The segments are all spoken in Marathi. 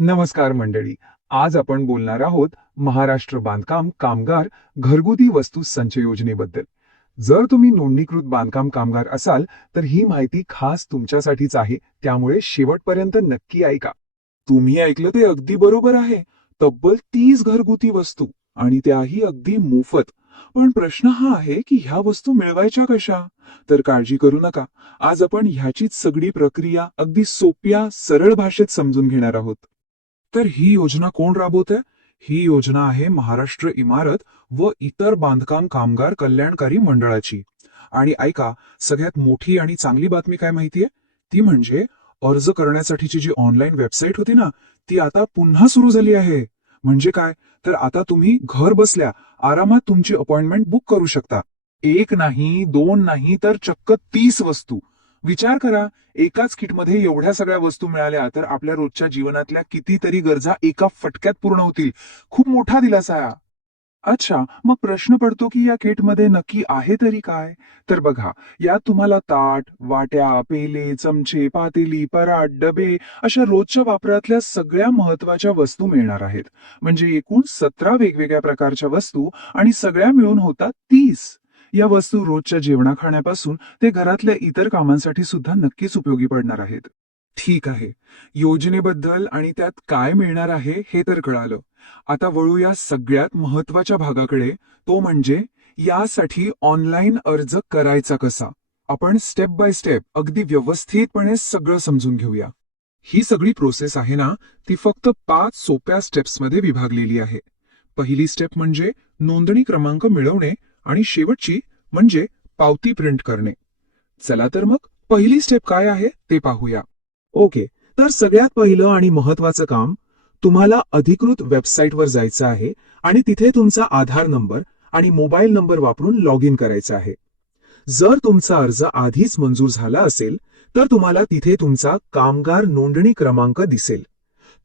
नमस्कार मंडळी. आज आपण बोलणार आहोत महाराष्ट्र बांधकाम कामगार घरगुती वस्तू संच योजनेबद्दल. जर तुम्ही नोंदणीकृत बांधकाम कामगार असाल तर ही माहिती खास तुमच्यासाठीच आहे. त्यामुळे शेवटपर्यंत नक्की ऐका. तुम्ही ऐकलं ते अगदी बरोबर आहे. तब्बल तीस घरगुती वस्तू आणि त्याही अगदी मोफत. पण प्रश्न हा आहे की ह्या वस्तू मिळवायच्या कशा? तर काळजी करू नका. आज आपण ह्याचीच सगळी प्रक्रिया अगदी सोप्या सरळ भाषेत समजून घेणार आहोत. तर ही योजना कोण राबवते? ही योजना आहे महाराष्ट्र इमारत व इतर बांधकाम कामगार कल्याणकारी मंडळाची. आणि ऐका सगळ्यात मोठी आणि चांगली बातमी काय माहितीये? ती म्हणजे अर्ज करण्यासाठीची जी ऑनलाईन वेबसाईट होती ना ती आता पुन्हा सुरू झाली आहे. म्हणजे काय? तर आता तुम्ही घर बसल्या आरामात तुमची अपॉइंटमेंट बुक करू शकता. एक नाही दोन नाही तर चक्क तीस वस्तू. विचार करा एकाच किटमध्ये एवढ्या सगळ्या वस्तू मिळाल्या तर आपल्या रोजच्या जीवनातल्या कितीतरी गरजा एका फटक्यात पूर्ण होतील. खूप मोठा दिलासा या अच्छा मग प्रश्न पडतो की या किटमध्ये नक्की आहे तरी काय? तर बघा यात तुम्हाला ताट वाट्या पेले चमचे पातेली पराट डबे अशा रोजच्या वापरातल्या सगळ्या महत्त्वाच्या वस्तू मिळणार आहेत. म्हणजे एकूण सतरा वेगवेगळ्या प्रकारच्या वस्तू आणि सगळ्या मिळून होतात तीस. या वस्तू रोजच्या जेवणा खाण्यापासून ते घरातल्या इतर कामांसाठी सुद्धा नक्कीच उपयोगी पडणार आहेत. ठीक आहे. योजनेबद्दल आणि त्यात काय मिळणार आहे हे तर कळालं. आता वळू या सगळ्यात महत्त्वाच्या भागाकडे. तो म्हणजे यासाठी ऑनलाईन अर्ज करायचा कसा? आपण स्टेप बाय स्टेप अगदी व्यवस्थितपणे सगळं समजून घेऊया. ही सगळी प्रोसेस आहे ना ती फक्त पाच सोप्या स्टेप्समध्ये विभागलेली आहे. पहिली स्टेप म्हणजे नोंदणी क्रमांक मिळवणे आणि शेवटची म्हणजे पावती प्रिंट करणे. चला तर मग पहिली स्टेप काय आहे ते पाहूया. ओके तर सगळ्यात पहिलं आणि महत्वाचं काम तुम्हाला अधिकृत वेबसाईटवर जायचं आहे आणि तिथे तुमचा आधार नंबर आणि मोबाईल नंबर वापरून लॉग इन करायचं आहे. जर तुमचा अर्ज आधीच मंजूर झाला असेल तर तुम्हाला तिथे तुमचा कामगार नोंदणी क्रमांक दिसेल.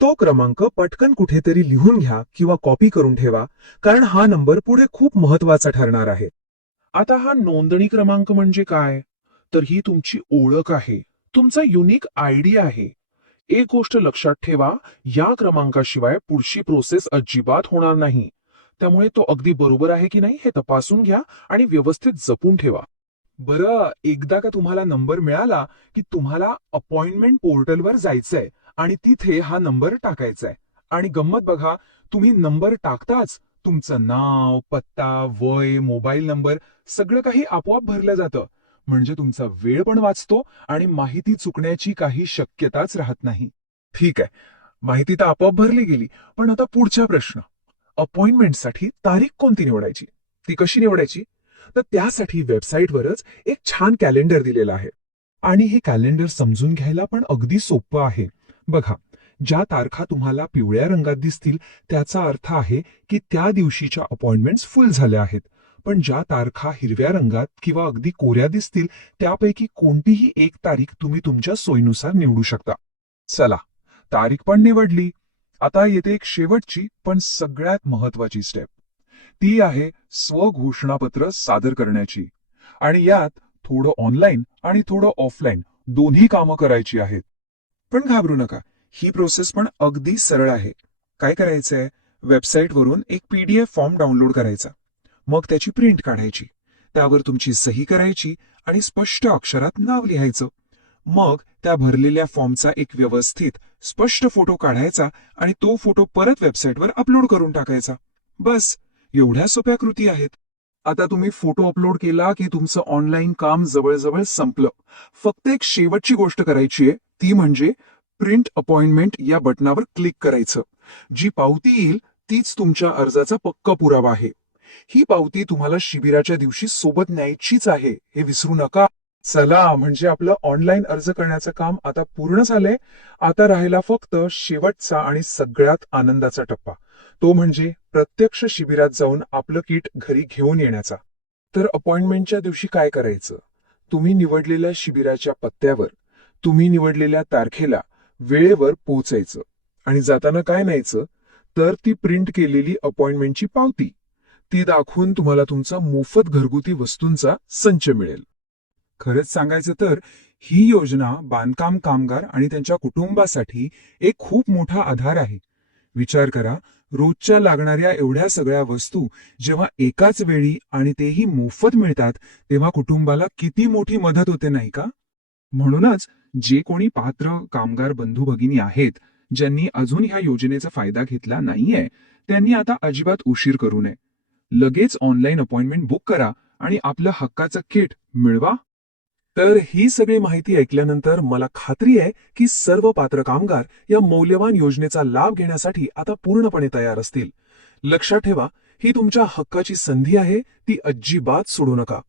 तो क्रमांक पटकन कुठेतरी लिहून घ्या किंवा कॉपी करून ठेवा कारण हा नंबर पुढे खूप महत्त्वाचा ठरणार आहे. आता हा नोंदणी क्रमांक म्हणजे काय? तर ही तुमची ओळख आहे. तुमचा युनिक आयडी आहे. एक गोष्ट लक्षात ठेवा या क्रमांकाशिवाय पुढची प्रोसेस अजिबात होणार नाही. त्यामुळे तो अगदी बरोबर आहे की नाही हे तपासून घ्या आणि व्यवस्थित जपून ठेवा. बरं एकदा का तुम्हाला नंबर मिळाला की तुम्हाला अपॉइंटमेंट पोर्टलवर जायचंय आणि तिथे हा नंबर टाकायचा आहे. आणि गंमत बघा तुम्ही नंबर टाकताच तुमचं नाव पत्ता वय मोबाईल नंबर सगळं काही आपोआप भरलं जातं. म्हणजे तुमचा वेळ पण वाचतो आणि माहिती चुकण्याची काही शक्यताच राहत नाही. ठीक आहे. माहिती तर आपोआप भरली गेली. पण आता पुढचा प्रश्न. अपॉइंटमेंटसाठी तारीख कोणती निवडायची? ती कशी निवडायची? तर त्यासाठी वेबसाईटवरच एक छान कॅलेंडर दिलेलं आहे. आणि हे कॅलेंडर समजून घ्यायला पण अगदी सोपं आहे. बघा ज्या तारखा तुम्हाला पिवळ्या रंगात दिसतील त्याचा अर्थ आहे की त्या दिवशीच्या अपॉइंटमेंट्स फुल झाल्या आहेत. पण ज्या तारखा हिरव्या रंगात किंवा अगदी कोऱ्या दिसतील त्यापैकी कोणतीही एक तारीख तुम्ही तुमच्या सोयीनुसार निवडू शकता. चला तारीख पण निवडली. आता येते एक शेवटची पण सगळ्यात महत्वाची स्टेप ती आहे स्वघोषणापत्र सादर करण्याची. आणि यात थोडं ऑनलाईन आणि थोडं ऑफलाईन दोन्ही कामं करायची आहेत. पण घाबरू नका. ही प्रोसेस पण अगदी सरळ आहे. काय करायचंय? वेबसाईटवरून एक पीडीएफ फॉर्म डाउनलोड करायचा. मग त्याची प्रिंट काढायची. त्यावर तुमची सही करायची आणि स्पष्ट अक्षरात नाव लिहायचं. मग त्या भरलेल्या फॉर्मचा एक व्यवस्थित स्पष्ट फोटो काढायचा आणि तो फोटो परत वेबसाईटवर अपलोड करून टाकायचा. बस एवढ्या सोप्या कृती आहेत. आता तुम्ही फोटो अपलोड केला की तुमचं ऑनलाईन काम जवळजवळ संपलं. फक्त एक शेवटची गोष्ट करायची आहे. ती म्हणजे प्रिंट अपॉइंटमेंट या बटनावर क्लिक करायचं. जी पावती येईल तीच तुमच्या अर्जाचा पक्का पुरावा आहे. ही पावती तुम्हाला शिबिराच्या दिवशी सोबत न्यायचीच आहे हे विसरू नका. चला म्हणजे आपलं ऑनलाईन अर्ज करण्याचं काम आता पूर्ण झालंय. आता राहिला फक्त शेवटचा आणि सगळ्यात आनंदाचा टप्पा. तो म्हणजे प्रत्यक्ष शिबिरात जाऊन आपलं किट घरी घेऊन येण्याचा. तर अपॉइंटमेंटच्या दिवशी काय करायचं? तुम्ही निवडलेल्या शिबिराच्या पत्त्यावर तुम्ही निवडलेल्या तारखेला वेळेवर पोहोचायचं आणि जाताना काय न्यायचं तर ती प्रिंट केलेली अपॉइंटमेंटची पावती. ती दाखवून तुम्हाला तुमचा मोफत घरगुती वस्तूंचा संच मिळेल. खरंच सांगायचं तर ही योजना बांधकाम कामगार आणि त्यांच्या कुटुंबासाठी एक खूप मोठा आधार आहे. विचार करा रोजच्या लागणाऱ्या एवढ्या सगळ्या वस्तू जेव्हा एकाच वेळी आणि तेही मोफत मिळतात तेव्हा कुटुंबाला किती मोठी मदत होते नाही का? म्हणूनच जे कोणी पात्र कामगार बंधू भगिनी आहेत ज्यांनी अजून ह्या योजनेचा फायदा घेतला नाहीये त्यांनी आता अजिबात उशीर करू नये. लगेच ऑनलाईन अपॉइंटमेंट बुक करा आणि आपलं हक्काचं किट मिळवा. तर ही सगळी माहिती ऐकल्यानंतर मला खात्री आहे की सर्व पात्र कामगार या मौल्यवान योजनेचा लाभ घेण्यासाठी आता पूर्णपणे तयार असतील. लक्षात ठेवा ही तुमच्या हक्काची संधी आहे ती अजिबात सोडू नका.